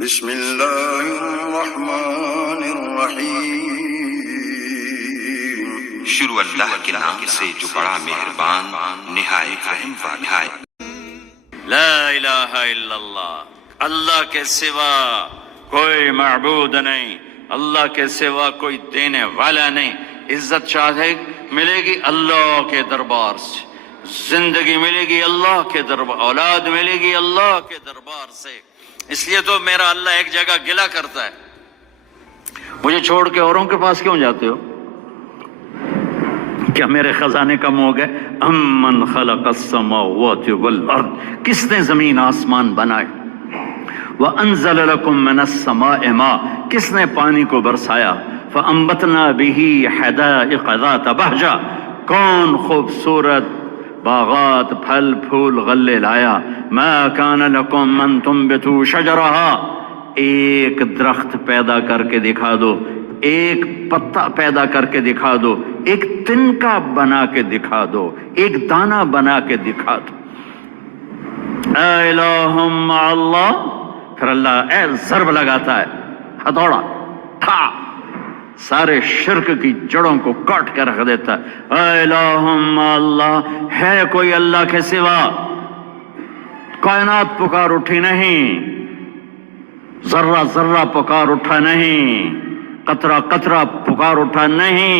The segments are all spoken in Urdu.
بسم اللہ الرحمن الرحیم۔ شروع اللہ کے نام سے جو بڑا مہربان نہایت رحم والا ہے۔ لا الہ الا اللہ، اللہ کے سوا کوئی معبود نہیں، اللہ کے سوا کوئی دینے والا نہیں۔ عزت چاہے ملے گی اللہ کے دربار سے، زندگی ملے گی اللہ کے دربار، اولاد ملے گی اللہ کے دربار سے۔ اس لیے تو میرا اللہ ایک جگہ گلہ کرتا ہے، مجھے چھوڑ کے اوروں کے پاس کیوں جاتے ہو؟ کیا میرے خزانے کم ہو گئے؟ امن خلق السماوات والارض، کس نے زمین آسمان بنائے؟ وانزل لکم من السماء ماء، کس نے پانی کو برسایا؟ فانبتنا به حدائق ذات بہجہ، کون خوبصورت باغات پھل پھول غلے لایا؟ ما کان لکم ان تنبتوا شجرہا، ایک درخت پیدا کر کے دکھا دو، ایک پتا پیدا کر کے دکھا دو، ایک تنکا بنا کے دکھا دو، ایک دانہ بنا کے دکھا دو۔ اے الہ مع اللہ، پھر اللہ اے ضرب لگاتا ہے، ہتھوڑا تھا، سارے شرک کی جڑوں کو کاٹ کے رکھ دیتا ہے۔ اے الہ مع اللہ، ہے کوئی اللہ کے سوا؟ کائنات پکار اٹھی نہیں، ذرہ ذرہ پکار اٹھا نہیں، قطرہ قطرہ پکار اٹھا نہیں،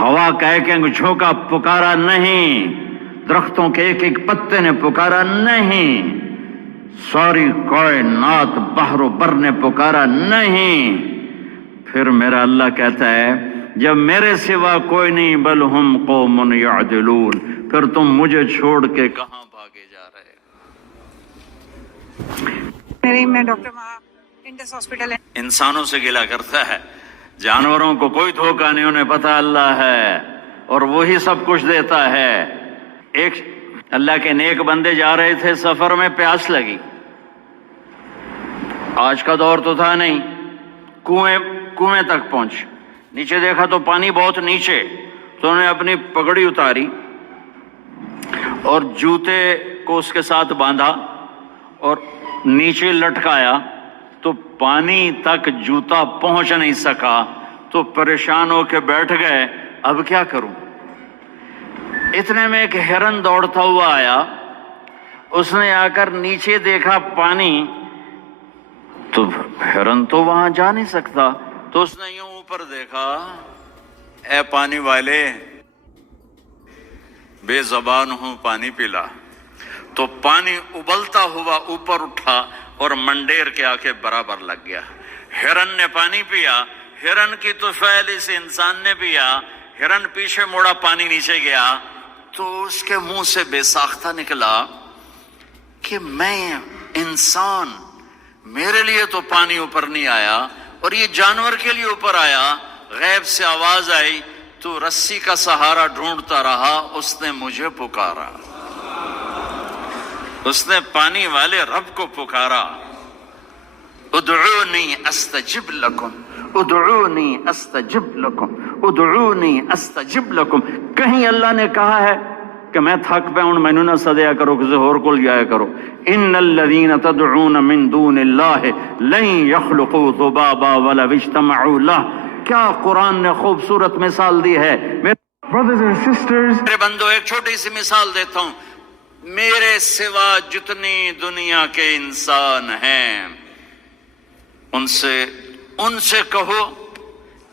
ہوا کا ایک ایک جھونکا پکارا نہیں، درختوں کے ایک ایک پتے نے پکارا نہیں، ساری کائنات بحر و بر نے پکارا نہیں۔ پھر میرا اللہ کہتا ہے جب میرے سوا کوئی نہیں، بل ہم قوم یعدلون، پھر تم مجھے چھوڑ کے کہاں بھاگے جا رہے؟ میں ڈاکٹر انڈس ہاسپٹل ہے۔ انسانوں سے گلہ کرتا ہے، جانوروں کو کوئی دھوکہ نہیں، انہیں پتہ اللہ ہے اور وہی سب کچھ دیتا ہے۔ ایک اللہ کے نیک بندے جا رہے تھے سفر میں، پیاس لگی، آج کا دور تو تھا نہیں، کنویں تک پہنچ، نیچے دیکھا تو پانی بہت نیچے، تو انہوں نے اپنی پگڑی اتاری اور جوتے کو اس کے ساتھ باندھا اور نیچے لٹکایا، تو پانی تک جوتا پہنچ نہیں سکا، تو پریشان ہو کے بیٹھ گئے، اب کیا کروں؟ اتنے میں ایک ہرن دوڑتا ہوا آیا، اس نے آ کر نیچے دیکھا پانی، تو ہرن تو وہاں جا نہیں سکتا، تو اس نے یوں اوپر دیکھا، اے پانی والے، بے زبان ہوں، پانی پلا۔ تو پانی ابلتا ہوا اوپر اٹھا اور منڈیر کے آ کے برابر لگ گیا۔ ہرن نے پانی پیا، ہرن کی تو فعل اس انسان نے پیا، ہرن پیچھے موڑا، پانی نیچے گیا، تو اس کے منہ سے بے ساختہ نکلا کہ میں انسان، میرے لیے تو پانی اوپر نہیں آیا اور یہ جانور کے لیے اوپر آیا۔ غیب سے آواز آئی، تو رسی کا سہارا ڈھونڈتا رہا، اس نے مجھے پکارا، اس نے پانی والے رب کو پکارا۔ ادعونی استجب لکم، ادعونی استجب لکم، ادعونی استجب لکم۔ کہیں اللہ نے کہا ہے کہ میں تھک پہ ہوں، مینوں نہ سدیا کرو، کسی اور کول جایا کرو؟ ان الذین تدعون من دون اللہ لن یخلقوا ذبابا ولو اجتمعوا لہ۔ کیا قرآن نے خوبصورت مثال دی ہے۔ میرے بندو، ایک چھوٹی سی مثال دیتا ہوں، میرے سوا جتنی دنیا کے انسان ہیں، ان سے کہو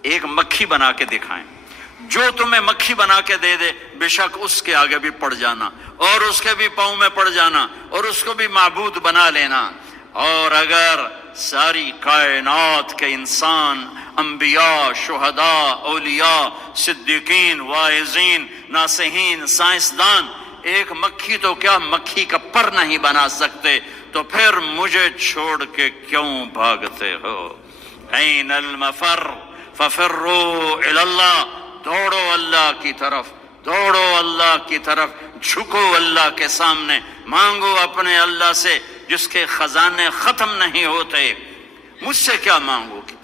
ایک مکھی بنا کے دکھائیں، جو تمہیں مکھی بنا کے دے دے، بے شک اس کے آگے بھی پڑ جانا اور اس کے بھی پاؤں میں پڑ جانا اور اس کو بھی معبود بنا لینا۔ اور اگر ساری کائنات کے انسان، انبیاء، شہداء، اولیاء، صدیقین، واعظین، ناصحین، سائنسدان، ایک مکھی تو کیا مکھی کا پر نہیں بنا سکتے، تو پھر مجھے چھوڑ کے کیوں بھاگتے ہو؟ این المفر ففروا الی اللہ، دوڑو اللہ کی طرف، دوڑو اللہ کی طرف، جھکو اللہ کے سامنے، مانگو اپنے اللہ سے جس کے خزانے ختم نہیں ہوتے۔ مجھ سے کیا مانگو گے؟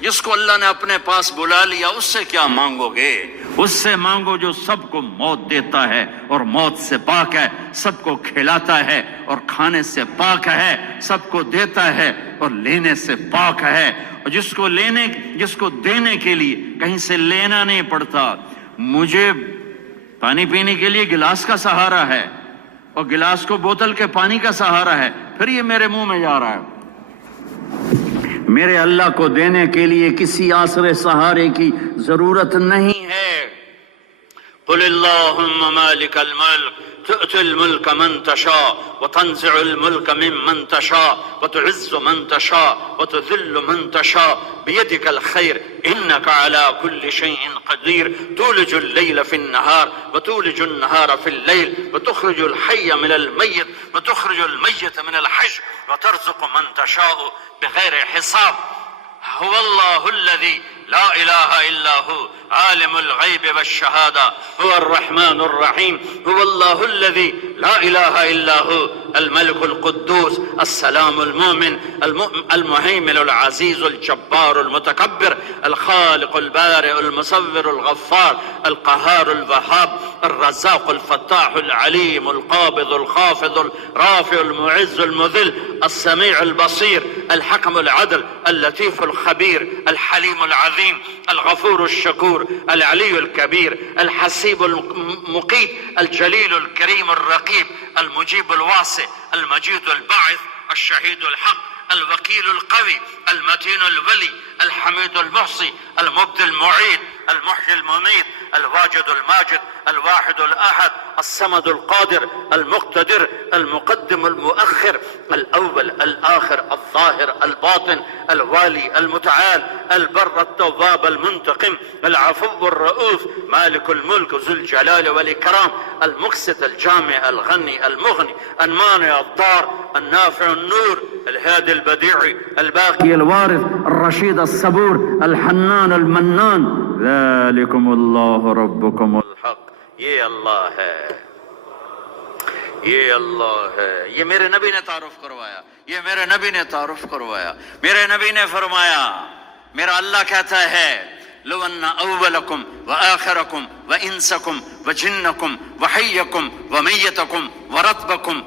جس کو اللہ نے اپنے پاس بلا لیا، اس سے کیا مانگو گے؟ اس سے مانگو جو سب کو موت دیتا ہے اور موت سے پاک ہے، سب کو کھلاتا ہے اور کھانے سے پاک ہے، سب کو دیتا ہے اور لینے سے پاک ہے، اور جس کو دینے کے لیے کہیں سے لینا نہیں پڑتا۔ مجھے پانی پینے کے لیے گلاس کا سہارا ہے اور گلاس کو بوتل کے پانی کا سہارا ہے، پھر یہ میرے منہ میں جا رہا ہے۔ میرے اللہ کو دینے کے لیے کسی آسرے سہارے کی ضرورت نہیں ہے۔ قل اللہم مالک الملک تؤتی الملک من تشاء وتنزع الملک ممن تشاء وتعز من تشاء وتذل من تشاء بيدك الخير إنك على كل شيء قدير تولج الليل في النهار وتولج النهار في الليل وتخرج الحي من الميت وتخرج الميت من الحي وترزق من تشاء بغير حساب هو الله الذي لا إله إلا هو عالم الغيب والشهادة هو الرحمن الرحيم هو الله الذي لا إله إلا هو الملك القدوس السلام المؤمن المهيمن العزيز الجبار المتكبر الخالق البارئ المصور الغفار القهار الوهاب الرزاق الفتاح العليم القابض الخافض الرافع المعز المذل السميع البصير الحكم العدل اللطيف الخبير الحليم العظيم الغفور الشكور العلي الكبير الحسيب المقيت الجليل الكريم الرقيب المجيب الواسع المجيد الباعث الشهيد الحق الوكيل القوي المتين الولي الحميد المحصي المبدي المعيد المحيي المميت الواجد الماجد الواحد الأحد الصمد القادر المقتدر المقدم المؤخر الأول الآخر الظاهر الباطن الوالي المتعال البر التواب المنتقم العفو الرؤوف مالك الملك ذو الجلال والإكرام المقسط الجامع الغني المغني المانع الضار النافع النور الهادي البديع الباقي الوارث الرشيد الصبور الحنان المنان ذلكم الله ربكم الحق۔ یہ اللہ ہے، یہ اللہ ہے، یہ میرے نبی نے تعارف کروایا، یہ میرے نبی نے تعارف کروایا۔ میرے نبی نے فرمایا، میرا اللہ کہتا ہے لو ان اولکم وآخرکم وانسکم وجنکم وحیکم ومیتکم ورطبکم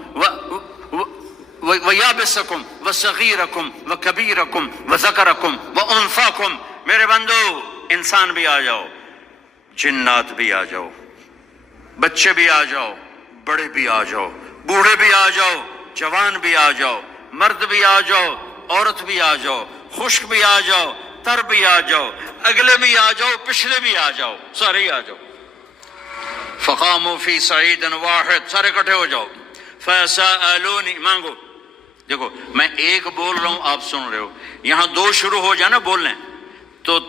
ویابسکم وصغیرکم وکبیرکم وذکرکم وانثاکم، میرے بندو انسان بھی آ جاؤ، جنات بھی آ جاؤ، بچے بھی آ جاؤ، بڑے بھی آ جاؤ، بوڑھے بھی آ جاؤ، جوان بھی آ جاؤ، مرد بھی آ جاؤ، عورت بھی آ جاؤ، خشک بھی آ جاؤ، تر بھی آ جاؤ، اگلے بھی آ جاؤ، پچھلے بھی آ جاؤ، سارے ہی آ جاؤ۔ فقاموا فی صعید واحد، سارے اکٹھے ہو جاؤ۔ فسألونی، مانگو۔ دیکھو میں ایک بول رہا ہوں، آپ سن رہے ہو، یہاں دو شروع ہو جائے نا بولنے تو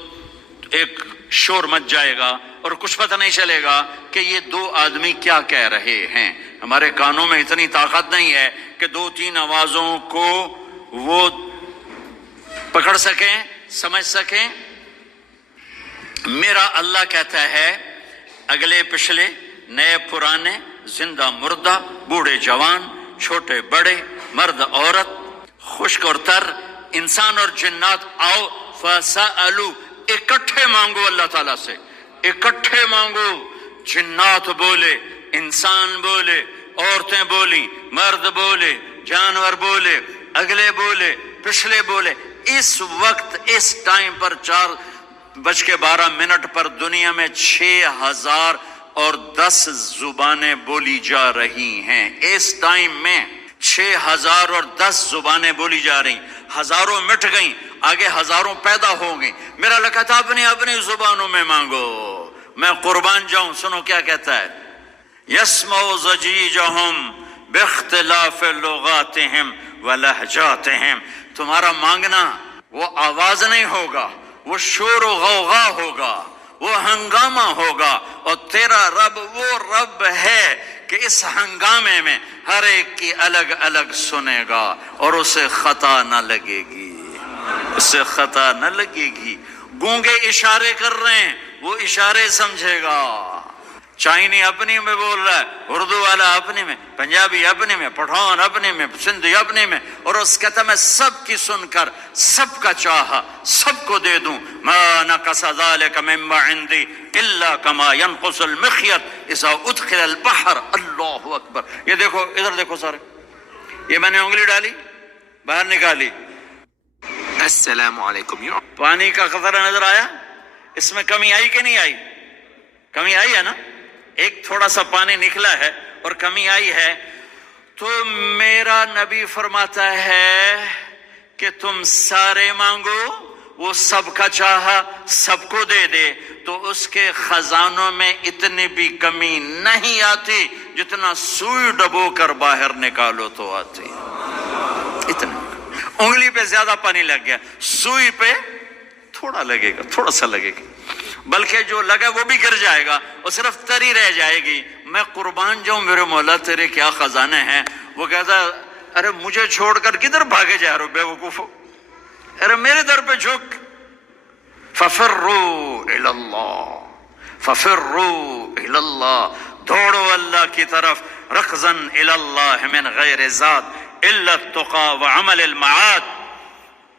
ایک شور مچ جائے گا اور کچھ پتہ نہیں چلے گا کہ یہ دو آدمی کیا کہہ رہے ہیں۔ ہمارے کانوں میں اتنی طاقت نہیں ہے کہ دو تین آوازوں کو وہ پکڑ سکیں، سمجھ سکیں۔ میرا اللہ کہتا ہے اگلے پچھلے، نئے پرانے، زندہ مردہ، بوڑھے جوان، چھوٹے بڑے، مرد عورت، خشک اور تر، انسان اور جنات آؤ۔ فسألوا، اکٹھے مانگو اللہ تعالیٰ سے، اکٹھے مانگو۔ جنات بولے، انسان بولے، عورتیں بولی، مرد بولے، جانور بولے، اگلے بولے، پچھلے بولے۔ اس وقت اس ٹائم پر 4:12 پر دنیا میں 6010 زبانیں بولی جا رہی ہیں۔ اس ٹائم میں 6010 زبانیں بولی جا رہی، ہزاروں مٹ گئیں، آگے ہزاروں پیدا ہو گئیں۔ میرا اللہ کہتا ہے اپنی اپنی زبانوں میں مانگو، میں قربان جاؤں۔ سنو کیا کہتا ہے، یسمع ضجیجہم باختلاف لغاتہم ولہجاتہم۔ تمہارا مانگنا وہ آواز نہیں ہوگا، وہ شور و غوغا ہوگا، وہ ہنگامہ ہوگا، اور تیرا رب وہ رب ہے کہ اس ہنگامے میں ہر ایک کی الگ الگ سنے گا اور اسے خطا نہ لگے گی، اسے خطا نہ لگے گی۔ گونگے اشارے کر رہے ہیں، وہ اشارے سمجھے گا، چائنی اپنی میں بول رہا ہے، اردو والا اپنی میں، پنجابی اپنی میں، پٹھان اپنی میں، سندھی اپنی میں، اور اس کہتا میں سب کی سن کر سب کا چاہا سب کو دے دوں، ما نقص ذلك مما عندي الا كما ينقص المخيط اذا ادخل البحر۔ اللہ اکبر۔ یہ دیکھو، ادھر دیکھو سارے، یہ میں نے انگلی ڈالی باہر نکالی، السلام علیکم۔ پانی کا قطرہ نظر آیا؟ اس میں کمی آئی کہ نہیں آئی؟ کمی آئی ہے نا، ایک تھوڑا سا پانی نکلا ہے اور کمی آئی ہے، تو میرا نبی فرماتا ہے کہ تم سارے مانگو، وہ سب کا چاہا سب کو دے دے، تو اس کے خزانوں میں اتنی بھی کمی نہیں آتی جتنا سوئی ڈبو کر باہر نکالو تو آتی۔ اتنا انگلی پہ زیادہ پانی لگ گیا، سوئی پہ تھوڑا لگے گا، تھوڑا سا لگے گا، بلکہ جو لگا وہ بھی گر جائے گا اور صرف تری رہ جائے گی۔ میں قربان جاؤں میرے مولا تیرے کیا خزانے ہیں۔ وہ کہتا ارے مجھے چھوڑ کر کدھر بھاگے جا رہے ہو بے وقوفو، ارے میرے در پہ جھک۔ ففروا الی اللہ، ففروا الی اللہ، دوڑو اللہ کی طرف، رکضا الی اللہ من غیر ذات الا التقى وعمل المعاد۔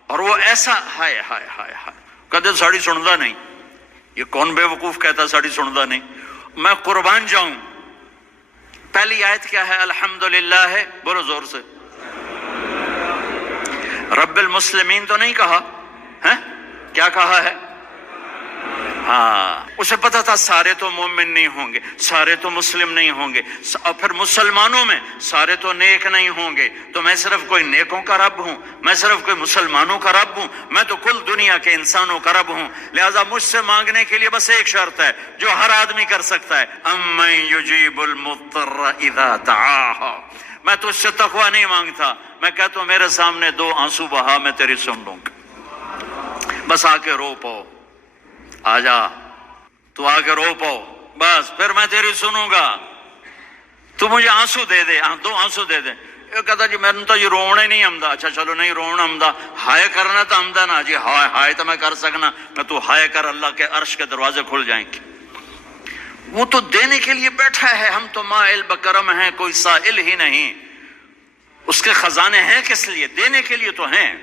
اور وہ ایسا ہائے ہائے ہائے ہائے، کدے ساڑی سندا نہیں، یہ کون بے وقوف کہتا ساڑی سندا نہیں۔ میں قربان جاؤں، پہلی آیت کیا ہے؟ الحمدللہ ہے، بولو زور سے، رب المسلمین تو نہیں کہا ہے، کیا کہا ہے؟ ہاں، اسے پتا تھا سارے تو مومن نہیں ہوں گے، سارے تو مسلم نہیں ہوں گے، اور پھر مسلمانوں میں سارے تو نیک نہیں ہوں گے، تو میں صرف کوئی نیکوں کا رب ہوں، میں صرف کوئی مسلمانوں کا رب ہوں، میں تو کل دنیا کے انسانوں کا رب ہوں۔ لہذا مجھ سے مانگنے کے لیے بس ایک شرط ہے جو ہر آدمی کر سکتا ہے، امن یجیب المضطر اذا دعاہ۔ میں تو اس سے تقوی نہیں مانگتا، میں کہتا ہوں میرے سامنے دو آنسو بہا، میں تیری سن لوں گا، بس آ کے رو پاؤ، آ جا تو آ کے رو پاؤ، بس پھر میں تیری سنوں گا، تو مجھے آنسو دے دے، دو آنسو دے دے۔ یہ کہتا جی میں نے تو یہ رونا ہی نہیں آمدا۔ اچھا چلو نہیں رونا آمدا، ہائے کرنا تو آمدا نا جی، ہائے ہائے تو میں کر سکنا، میں تو ہائے کر، اللہ کے عرش کے دروازے کھل جائیں گے۔ وہ تو دینے کے لیے بیٹھا ہے، ہم تو مائل بکرم ہیں، کوئی سائل ہی نہیں۔ اس کے خزانے ہیں کس لیے؟ دینے کے لیے تو ہیں۔